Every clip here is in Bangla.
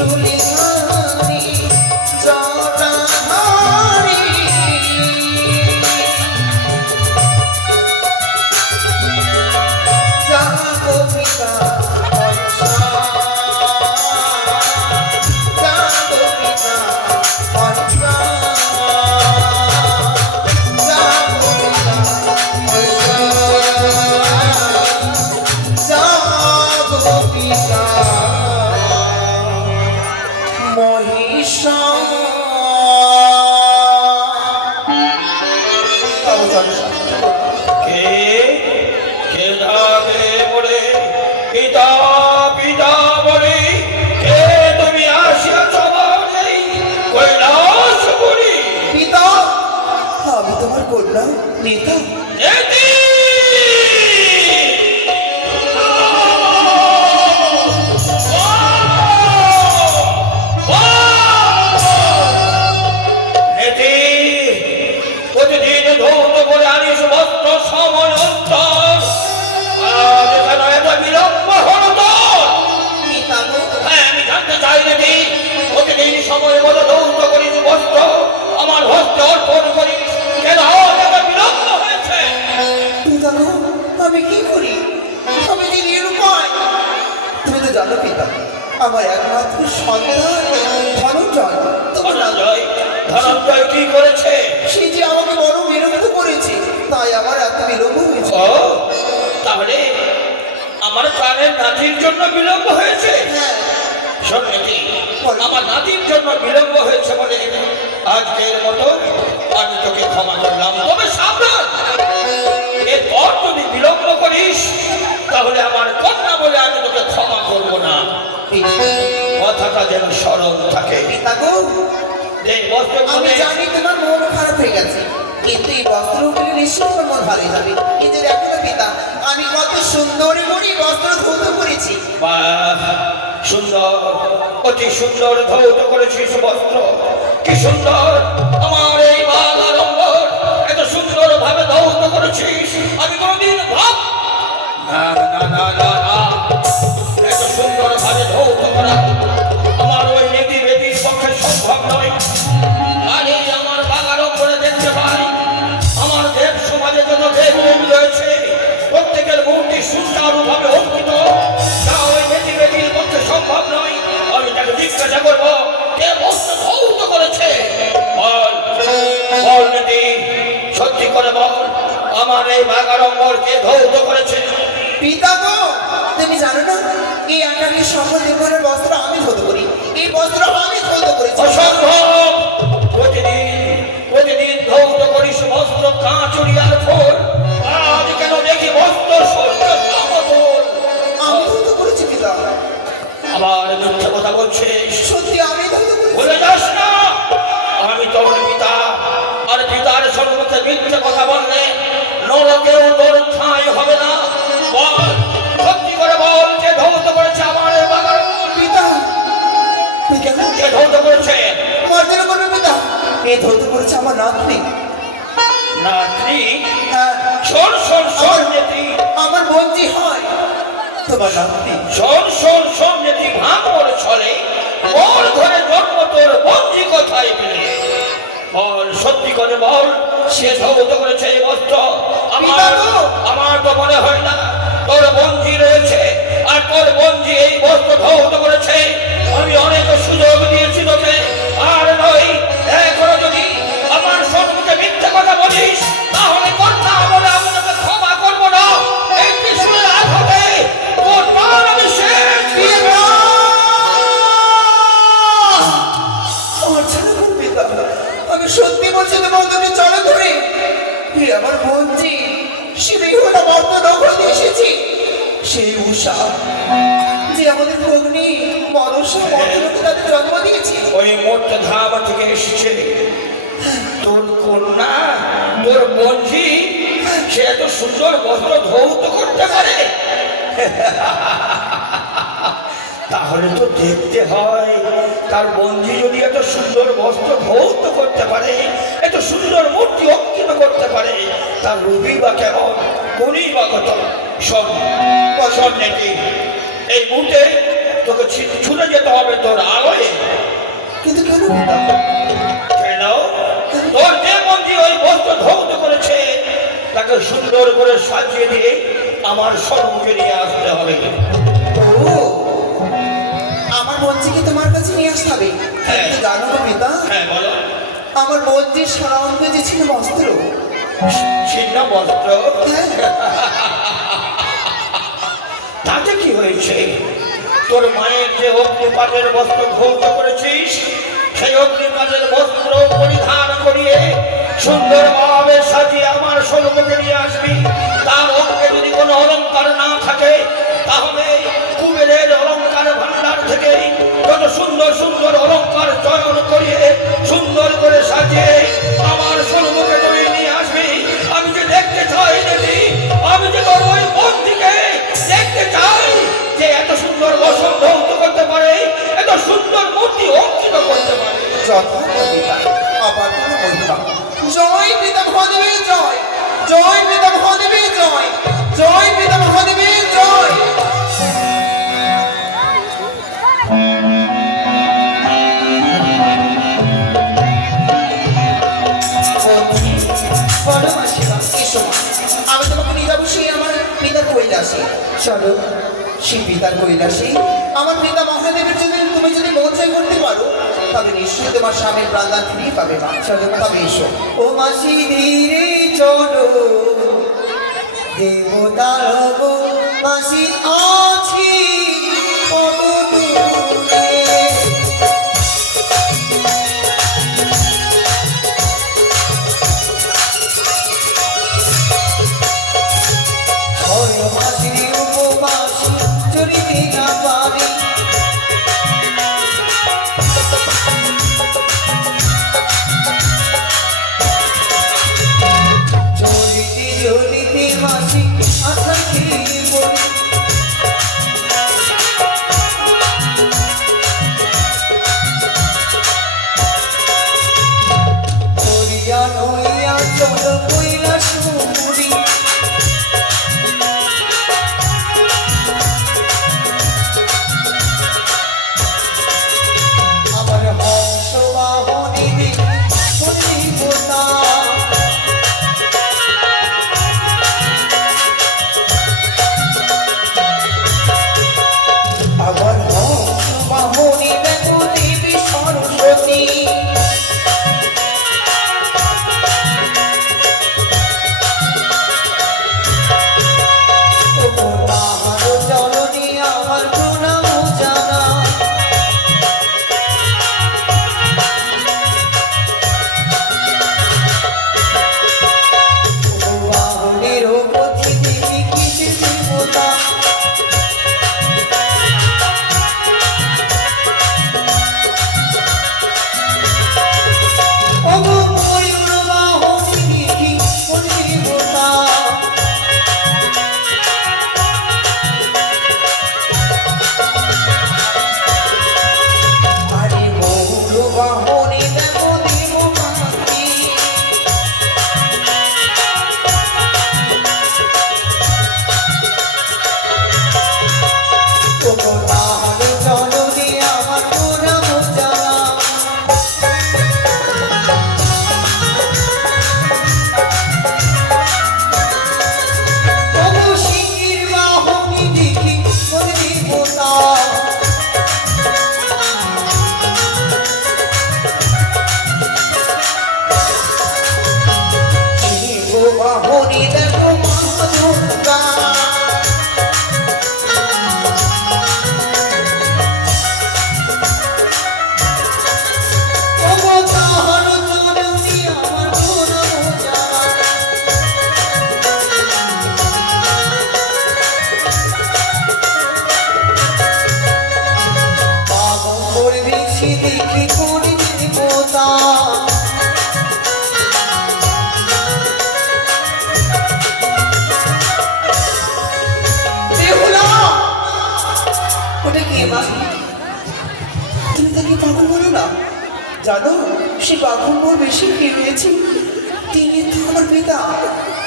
চুলিহারি জটাধারি যাবো পিতা পয়সা যাবো পিতা পয়সা যাবো পিতা পয়সা যাবো পিতা মহিষা কে কে যাবে বলে পিতা পিতা বলে কে তুমি আসিয়াছ বলে কৈলাসপুরী পিতা আমি তোমার কন্যা পিতা নেতি নেতি প্রতিদিন ধৌত করে আনিস বস্ত্র সময় অন্তর আজ এখানে এত বিলম্ব হল তোর পিতা গো হ্যাঁ আমি জানতে চাই নেতি প্রতিদিন সময় মতো ধৌত করিস বস্ত্র আমার হস্তে অর্পণ করিস কেন আজ এত বিলম্ব হয়েছে পিতা গো আমি কি করি আমি দিনের উপায় তুমি তো জানো পিতা আমার একমাত্র সন্তান ধনঞ্জয় তোমার ধনঞ্জয় ধনঞ্জয় কি করেছে সে যে আমাকে বড় বিরক্ত করেছে তাই আমার এত বিলম্ব হয়েছে ও তাহলে আমার প্রাণের নাতির জন্য বিলম্ব হয়েছে হ্যাঁ শোন নেতি আমার নাতির জন্য বিলম্ব হয়েছে বলে আজকের মতো আমি তোকে ক্ষমা করলাম তবে সাবধান এরপর যদি বিলম্ব করিস তাহলে আমার কন্যা বলে আমি তোকে ক্ষমা করবো না কথাটা যেন স্মরণ থাকে পিতা গো এই বস্ত্র আমি জানি তোমার মন খারাপ হয়ে গেছে কিন্তু এই বস্ত্র উপরে নিশ্চয় তোমার মন ভালো হয়ে যাবে এই যে দেখো না পিতা আমি কত সুন্দর করে বস্ত্র ধৌত করেছি বাহ, সুন্দর অতি সুন্দর ধৌত করেছিস বস্ত্র কি সুন্দর আমার এই বাগাড়ম্বর এত সুন্দর ভাবে ধৌত করেছিস আমি কোনোদিন ভাব না না না না না এত সুন্দর ভাবে ধৌত করা আমার ওই নীতি বেদির পক্ষে সম্ভব নয় আরে আমার বাগাড়ম্বরে দেখতে পাই আমার দেব সমাজে যত দেব রয়েছে প্রত্যেকের মূর্তি সুন্দরভাবে অঙ্কিত তা ওই নীতি বেদির পক্ষে সম্ভব নয় আমি তাকে জিজ্ঞাসা করবো কে বস্ত্র ধৌত করেছে বল বল নীতি সত্যি করে বল আমার এই বাগাড়ম্বর কে ধৌত করেছে পিতা গো তুমি জানো না এই আকাশের সকল জীবনের বস্ত্র আমি ধৌত করি এই বস্ত্র আমি ধৌত করেছি অসম্ভব প্রতিদিন প্রতিদিন ধৌত করিস বস্ত্র কাঁচুরিয়ার ফোর আজ কেন দেখি বস্ত্র সূর্য সমতল আমি ধৌত করেছি পিতা আবার মিথ্যে কথা বলছিস সত্যি আমি ধৌত করেছি বলে যাস না আমি তোর পিতা আর পিতার সম্মুখে মিথ্যে কথা বললে নরকেও তোর ঠাঁই হবে না বল সত্যি করে বল যে ধৌত করেছে আমার এই বাগান পিতা পিতা গো, কে ধৌত করেছে মর্যাদা করবে পিতা এই ধৌত করেছে আমার নাতনি না তুই হ্যাঁ শোন শোন শোন নেত্রী আমার বঞ্জি হয় তোমার নাতনি শোন শোন শোন নেত্রী ভাঙর ছলে ওর ঘরে জন্ম তোর বঞ্জি কোথায় পেলে বল সত্যি করে বল সে ধৌত করেছে এই বস্ত্র আমার আমার তো মনে হয় না তোর বঞ্জি রয়েছে আর তোর বঞ্জি এই বস্ত্র ধৌত করেছে আমি অনেক সুযোগ দিয়েছি তোকে আর নয় এখনো যদি আমার সম্মুখে মিথ্যে কথা বলিস তাহলে কন্যা বলে আমি তোকে ক্ষমা করবো না এই কৃষ্ণের আঘাতে তোর প্রাণ আমি শেষ দিয়ে দেব। আমার ছেলে কোন পিতা আমি সত্যি বলছি তোমার তুমি চলে ধরে আমার বঞ্জি সেই হলো বন্ধ নগর দিয়ে এসেছি সেই উষা যে আমাদের ভগ্নী মনসা মন্ত্রকে তাদের জন্ম দিয়েছে ওই মোট ধাবা থেকে এসেছে তোর কন্যা তোর বঞ্জি সে এত সুন্দর বস্ত্র ধৌত করতে পারে তাহলে তো দেখতে হয় তার বঞ্জি যদি এত সুন্দর বস্ত্র ধৌত করতে পারে এত সুন্দর মূর্তি অঙ্কিত করতে পারে তার রূপই বা কেমন গুণই বা কত শোন নাকি এই মুহূর্তে তোকে ছুটে যেতে হবে তোর আলোয় তাকে সুন্দর করে সাজিয়ে দিয়ে আমার সম্মুখে নিয়ে আসতে হবে। ও আমার বঞ্চিকে তোমার কাছে নিয়ে আসতে হবে। হ্যাঁ। কিন্তু জানো গো পিতা, হ্যাঁ বলো। আমার বঞ্চির সারা অঙ্গে যে ছিল বস্ত্র, ছিন্ন বস্ত্র, হ্যাঁ, তাতে কি হয়েছে? তোর মায়ের যে অগ্নিপাতের বস্ত্র ধৌত করেছিস, সেই অগ্নিপাতের বস্ত্র পরিধান করিয়ে সুন্দরভাবে সাজিয়ে আমার সম্মুখে নিয়ে আসবি। তার অঙ্গে যদি কোনো অলংকার না থাকে, তাহলে কুবেরের অলংকার ভান্ডার থেকে কত সুন্দর সুন্দর অলংকার চয়ন করিয়ে সুন্দর করে সাজিয়ে আমার সম্মুখে তুমি নিয়ে আসবি। আমি যে দেখতে চাই দেবী, আমি যে তোর ওই বন্ধুকে দেখতে চাই যে এত সুন্দর বসন ধৌত করতে পারে, এত সুন্দর মূর্তি অঙ্কিত করতে পারে। যথার্থ পিতা, আবার কোনো মহিমা। জয় পিতা মহাদেবের জয়, জয় পিতা মহাদেবের জয়, জয় পিতা মহাদেবের জয়। বলো মাসিমা, এসো মা। আমি তোমাকে নিয়ে যাবো সেই আমার পিতার কৈলাসে। চলো সেই পিতার কৈলাসে আমার পিতা মহাদেবের যদি তুমি যদি মন জয় করতে পারো, তবে নিশ্চয়ই তোমার স্বামীর প্রাণদান ফিরিয়ে পাবে মা। চলো তবে এসো। ও মাসি ধীরে চলো, দেবতার গো মাসি আছি কত দূরে। ছয় মাসের উপবাস চলিতে না পারি, চলিতে চলিতে মাসি আশা খেয়ে পড়ি। করিয়া নইয়া চল কৈলাস পুরী, আমার হংস বাহনে দেখি পোতা। আবার হংস বাহনে দেখো দেবী সরস্বতী। ও তাহার জননী আমার প্রণাম জানা, ও বাহনের পথি দেখি কিসের দেবতা। ও গো ময়ূর বাহনে দেখি কোন দেবতা। আরে ময়ূর বাহনে দেখো দেবতাকে। ও গো তাহার জননী আমার প্রণাম জানা। ও গো সিংহের বাহনে দেখি কোন দেবতা। সিংহ বাহনে দেখো মা দুর্গা। ও গো তাহার জননী আমার প্রণাম জানা। বাগম্বর বেশি দেখি কোন দেবতা। বেহুলা, ওটা কে মা? তুমি তাকে পাগল বলো না। জানো সে বাগম্বর বেশি ফিরে রয়েছে, তিনি তো আমার পিতা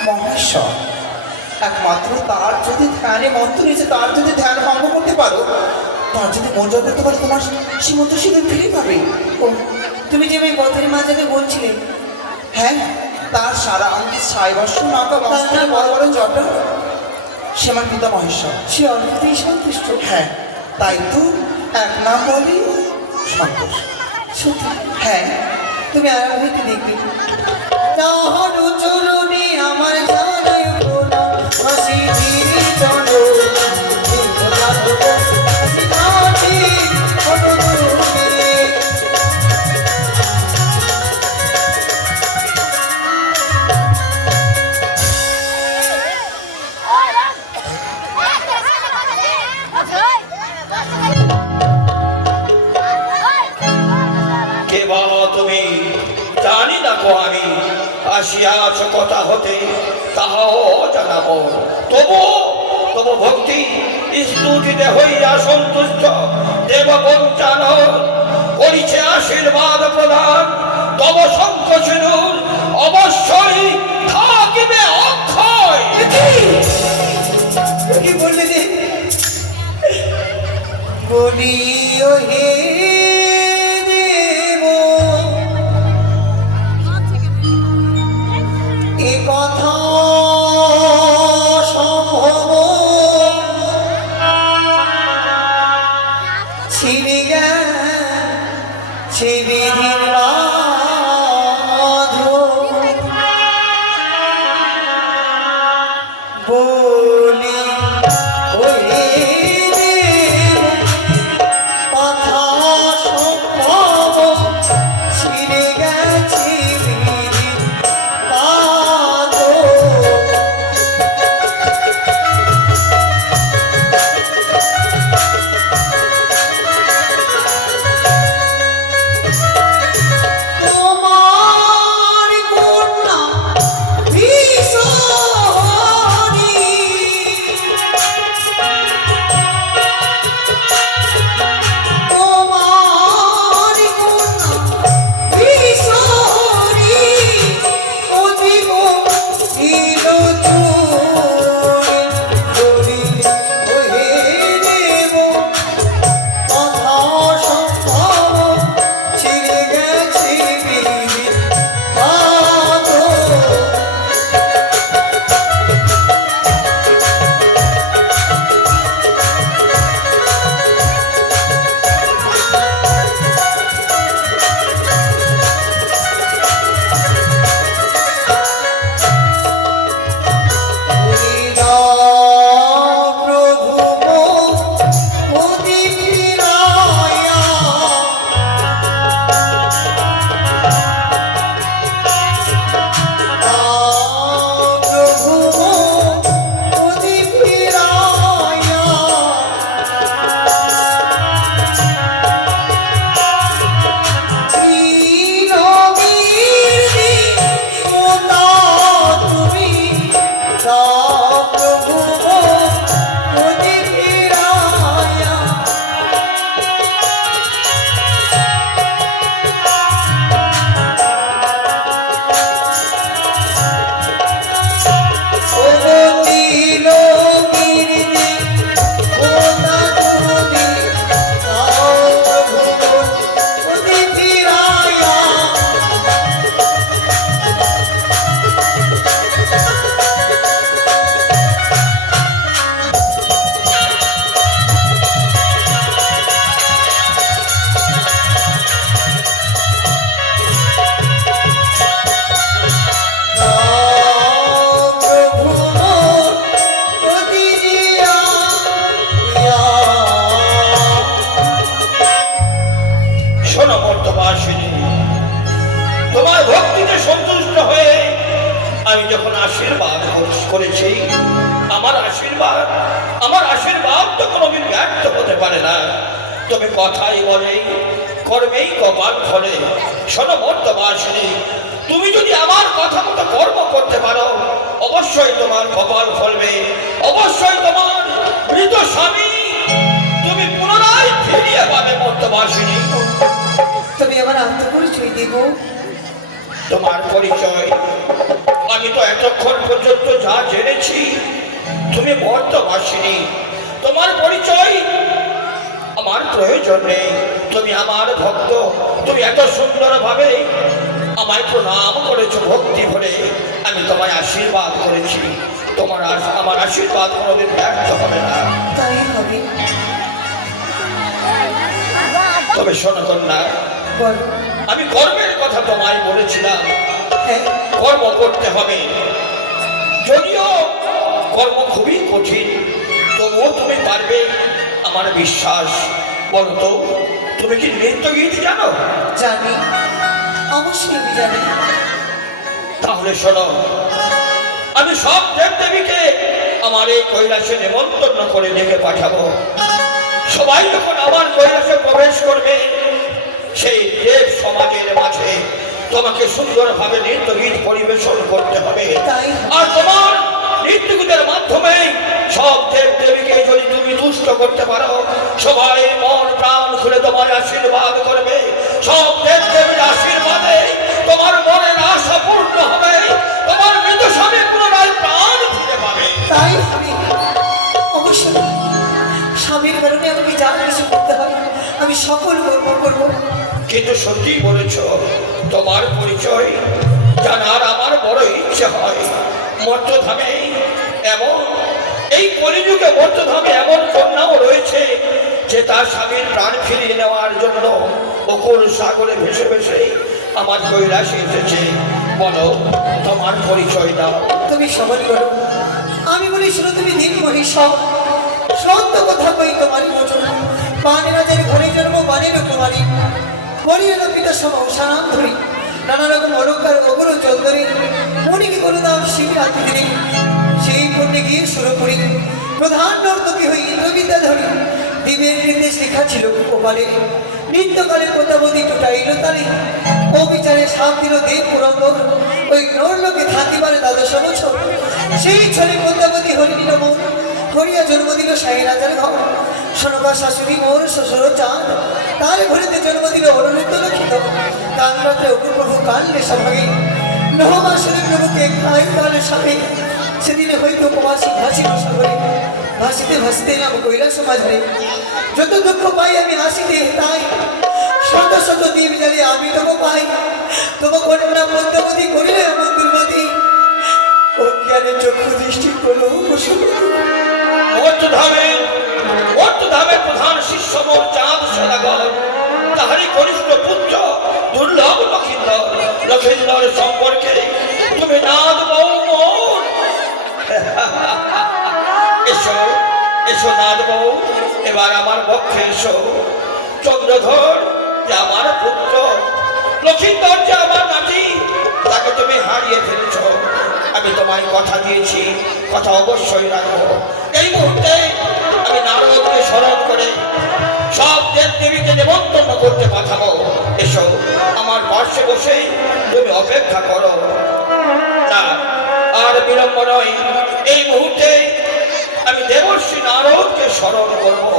মহেশ্বর। একমাত্র তার যদি ধ্যানে মন্ত্র নিয়েছে, তার যদি ধ্যান ভঙ্গ করতে পারো, তার যদি মন জয় করতে পারো, তোমার সীমন্ত সিঁদুর ফিরে পাবে। ও তুমি যে ওই পথের মাঝাতে বলছিলে, হ্যাঁ তার সারা অঙ্গে ছাইবর্ষ নাকা মস্তকে বড় বড় জটা, সে আমার পিতা মহেশ্বর। সে অল্পতেই সন্তুষ্ট। হ্যাঁ, তাই তো এক নাম বলি সন্তোষ। সত্যি হ্যাঁ, তুমি আড়াল হইতে দেখবে তাহার চরণে আমার জানাই প্রণাম, হাসি ধীরে চলো কে বাবা তুমি? জানি না কো আমি আসিয়াছ কথা হতে, তাহাও জানাবো। তবু তবু ভক্তি স্তুতিতে হইয়া সন্তুষ্ট দেব পঞ্চান করিছে আশীর্বাদ প্রদান। তব শঙ্খচিনুর অবশ্যই থাকিবে অক্ষয়। কি বললে রে? বলিও হে দেব এ কথা সম্ভব ছিড়ে গেছে বিধির বাঁধন। বলি ওহে দেব কথা সম্ভব ছিড়ে গেছে বিধির বাঁধন। তোমার কন্যা ভীষণী তোমার কন্যা ভীষণী অধিক ছিল চুরি করিলে ওহে দেব কথা সম্ভব ছিড়ে গেছে বিধির বাঁধন। প্রভু মোদি ফিরায়া প্রভু মোদি ফিরায়া তুমি প্রভু মোদি ফিরায়া দিল গিরিদি খোদা তুমি প্রভু মোদি ফিরায়া প্রভু মোদি দিয়া শোনো মর্তবাসিনী, তোমার ভক্তিতে সন্তুষ্ট হয়ে আমি যখন আশীর্বাদ করেছি, আমার আশীর্বাদ তো কোনোদিন ব্যর্থ হতে পারে না। তুমি কথাই বলে কর্মেই কপাল ফলে। শোনো মর্তবাসিনী, তুমি যদি আমার কথা মতো কর্ম করতে পারো, অবশ্যই তোমার কপাল ফলবে, অবশ্যই তোমার মৃত স্বামী তুমি পুনরায় ফিরিয়ে পাবে। মর্তবাসিনী, তুমি আমার আত্মপরিচয় দেব। তোমার পরিচয় আমি তো এতক্ষণ পর্যন্ত যা জেনেছি, তুমি মর্তবাসিনী। তোমার পরিচয় আমার প্রয়োজন নেই। তুমি আমার ভক্ত, তুমি এত সুন্দরভাবে আমায় প্রণাম করেছো ভক্তি ভরে, আমি তোমায় আশীর্বাদ করেছি। আমার আশীর্বাদ কোনোদিন ব্যর্থ হবে না। তাই হবে। তবে শোনো কন্যা, বল। আমি কর্মের কথা তোমায় বলেছিলাম, হ্যাঁ, কর্ম করতে হবে। যদিও কর্ম খুবই কঠিন, তবুও তুমি পারবে, আমার বিশ্বাস। বলো তো, তুমি কি নৃত্য গীত জানো? জানি, অবশ্যই আমি জানি। তাহলে শোনো, আমি সব দেবদেবীকে আমার এই কৈলাসে নেমন্তন্ন করে ডেকে পাঠাবো। সবাই যখন আমার কৈলাসে প্রবেশ করবে, সেই দেব সমাজের মাঝে তোমাকে সুন্দরভাবে নৃত্য গীত পরিবেশন করতে হবে। তাই। আর তোমার নৃত্য গীতের মাধ্যমে সব দেব দেবীকে যদি তুমি তুষ্ট করতে পারো, সবাই মন প্রাণ খুলে তোমার আশীর্বাদ করবে। সব দেব দেবীর আশীর্বাদে তোমার মনের আশা পূর্ণ হবে, তোমার মৃত স্বামী পুনরায় প্রাণ ফিরে পাবে। তাই আমি অবশ্যই স্বামীর কারণে আমাকে যা কিছু করতে হয় আমি সকল কর্ম করবো। কিন্তু সত্যি বলেছ, তোমার পরিচয় জানার আমার বড় ইচ্ছে হয়। মর্তধামে এমন, এই কলিযুগে মর্তধামে এমন কন্যাও রয়েছে যে তার স্বামীর প্রাণ ফিরিয়ে নেওয়ার জন্য অকুল সাগরে ভেসে ভেসে আমার কৈলাসে এসেছে। বলো, তোমার পরিচয় দাও। তুমি সবল করো। আমি বলি শুনো, তুমি দিন মহিষা সত্য কথা কই তোমার বচন। বানে রাজার ঘরে জন্ম, বানের কুমারী, বলিয়ে পিতা সম সানাম ধরি, নানা রকম অলঙ্কার অগুর জল ধরে, মনিকে করে দাও শিবরাত্রি দিনে। সেই পুণ্যে গিয়ে শুরু করি, প্রধান নর্তকী হই ইন্দ্রবিদ্যা ধরি। দিবের নির্দেশ লেখা ছিল কপালে, নিত্যকালে প্রতাপতি টুটাইল তালে। ও বিচারে সাপ দিল দেব পুরন্দর, ওই নরলোকে থাকিবারে দ্বাদশ বছর। সেই ছলে প্রতাপতি হরিণী নমন, করিয়া জন্ম দিল সাই রাজার ঘর। শোনবা শাশুড়ি মোর শ্বশুর চাঁদ, তার ঘরেতে জন্ম দিল অনুরুদ্ধ লক্ষিত। কাল রাত্রে অপুর প্রভু কাল নেশাভাগে, নহমাসুরে প্রভুকে খাই কালে সাপে। সেদিনে হইতো উপবাসী ভাসিল সাগরে, ভাসিতে ভাসিতে নাম কৈলাস মাঝে। যত দুঃখ পাই আমি হাসিতে তাই, শত শত দ্বীপ জ্বালিয়ে আমি তবু পাই। তবু কন্যা মধ্যবতী করিলে এমন দুর্গতি, অজ্ঞানের চক্ষু দৃষ্টি করলো মর্তধামে প্রধান শিষ্য মোর চাঁদ সদাগর, তাহারই কনিষ্ঠ পুত্র দুর্লভ লক্ষিন্দর সম্পর্কে তুমি নাদ বউ মোর। এসো এসো নাদ বউ, এবার আমার পক্ষে এসো। চন্দ্রধর যে আমার পুত্র, লক্ষিন্দর যে আমার নাতি, তাকে তুমি হারিয়ে ফেলেছ। আমি তোমায় কথা দিয়েছি, কথা অবশ্যই রাখবো। এই মুহূর্তে আমি নারদকে স্মরণ করে সব দেব দেবীকে নেমন্তন্ন করতে পাঠাবো। এসো, আমার পার্শ্বে বসে তুমি অপেক্ষা করো। না, আর বিলম্ব নয়, এই মুহূর্তে আমি দেবর্ষি নারদকে স্মরণ করবো।